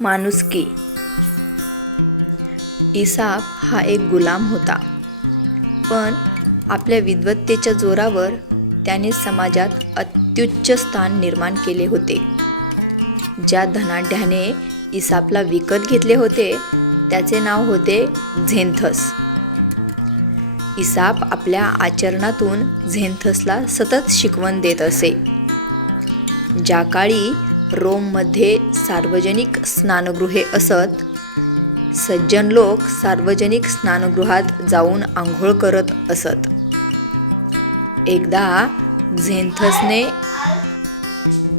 माणुसकी. इसाप हा एक गुलाम होता. पण आपल्या विद्वत्तेच्या जोरावर त्याने समाजात अत्युच्च स्थान निर्माण केले होते. ज्या धनाढ्याने इसापला विकत घेतले होते त्याचे नाव होते झेंथस. इसाप आपल्या आचरणातून झेंथसला सतत शिकवण देत असे. ज्या काळी रोममध्ये सार्वजनिक स्नानगृहे असत. सज्जन लोक सार्वजनिक स्नानगृहात जाऊन आंघोळ करत असत. एकदा झेंथसने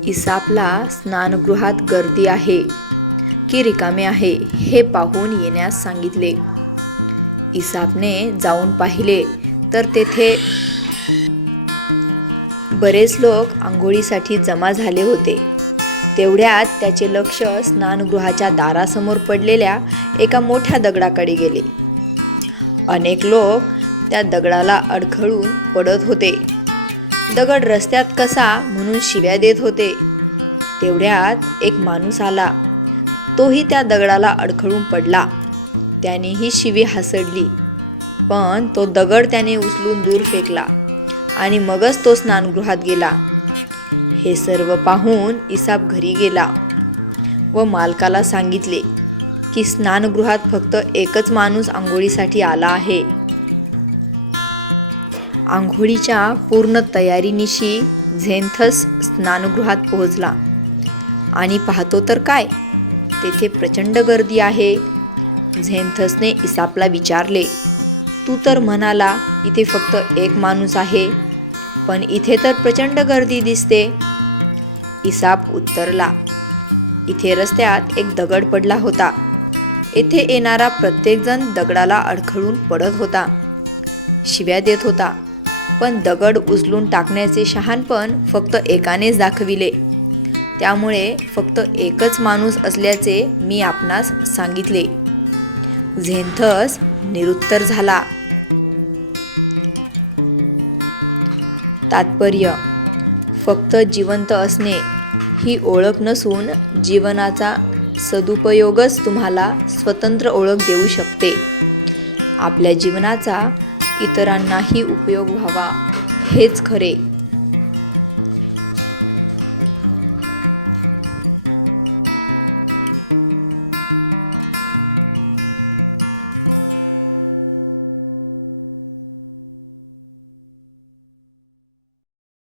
इसापला स्नानगृहात गर्दी आहे की रिकामे आहे हे पाहून येण्यास सांगितले. इसापने जाऊन पाहिले तर तेथे बरेच लोक आंघोळीसाठी जमा झाले होते. तेवढ्यात त्याचे लक्ष स्नानगृहाच्या दारासमोर पडलेल्या एका मोठ्या दगडाकडे गेले. अनेक लोक त्या दगडाला अडखळून पडत होते. दगड रस्त्यात कसा म्हणून शिव्या देत होते. तेवढ्यात एक माणूस आला. तोही त्या दगडाला अडखळून पडला. त्यानेही शिवी हासडली. पण तो दगड त्याने उचलून दूर फेकला आणि मगच तो स्नानगृहात गेला. हे सर्व पाहून इसाप घरी गेला व मालकाला सांगितले की स्नानगृहात फक्त एकच माणूस आंघोळीसाठी आला आहे. आंघोळीच्या पूर्ण तयारीनिशी झेंथस स्नानगृहात पोहोचला. आणि पाहतो तर काय? तेथे प्रचंड गर्दी आहे. झेंथसने इसापला विचारले तू तर म्हणाला इथे फक्त एक माणूस आहे पण इथे तर प्रचंड गर्दी दिसते. इसाप उत्तरला इथे रस्त्यात एक दगड पडला होता. येथे येणारा प्रत्येकजण दगडाला अडखळून पडत होता. शिव्या देत होता. पण दगड उचलून टाकण्याचे शहाणपण फक्त एकानेच दाखविले. त्यामुळे फक्त एकच माणूस असल्याचे मी आपणास सांगितले. झेंथस निरुत्तर झाला. तात्पर्य फक्त जिवंत असणे. ही ओळख नसून जीवनाचा सदुपयोगच तुम्हाला स्वतंत्र ओळख देऊ शकते. आपल्या जीवनाचा इतरांनाही उपयोग व्हावा हेच खरे.